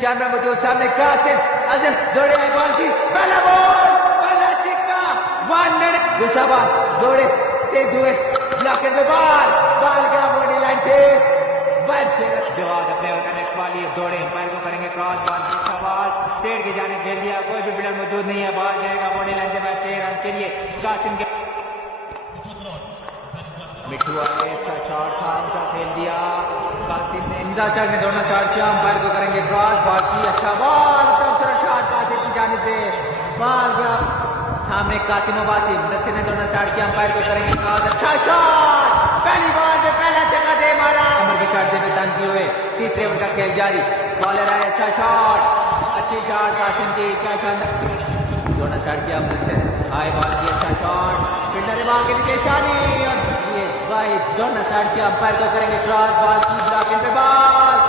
जान में मौजूद सामने कासिम अजम दौड़े आए बॉल की पहला बॉल पहला छिक्का 1 मिनट दूसरा बॉल दौड़े तेज हुए ब्लॉक पे बॉल बॉल गया बॉडी लाइन से जवाब अपने ओवर का नेक्स्ट बॉल ये दौड़े अंपायर को करेंगे क्रॉस बॉल अच्छा बॉल स्ट्रेट की जाने खेल दिया कोई भी फील्डर मौजूद नहीं है बॉल जाएगा बॉडी लाइन से मैच 6 रन के लिए कासिम के मिठू आए अच्छा शॉट था ऊंचा खेल दिया कासिम ने इंजा चाल में दौड़ना स्टार्ट किया अंपायर को करेंगे क्रॉस बॉल की अच्छा बॉल दूसरा शॉट कासिम की जाने से बॉल गया सामने कासिम अब्बासी मुदस्सिर ने दौड़ना स्टार्ट किया अंपायर को करेंगे क्रॉस अच्छा शॉट पहली बॉल पे पहला छक्का दे मारा नंबर के शॉट से बेतान किए हुए तीसरे ओवर का खेल जारी बॉलर आए अच्छा शॉट अच्छी शॉट कासिम की क्या शानदार दौड़ना स्टार्ट किया मुदस्सिर आए बॉल की अच्छा शॉट फील्डर बॉल के निशानी और ये भाई दौड़ना स्टार्ट किया अंपायर को करेंगे क्रॉस बॉल की ब्लॉक पे बॉल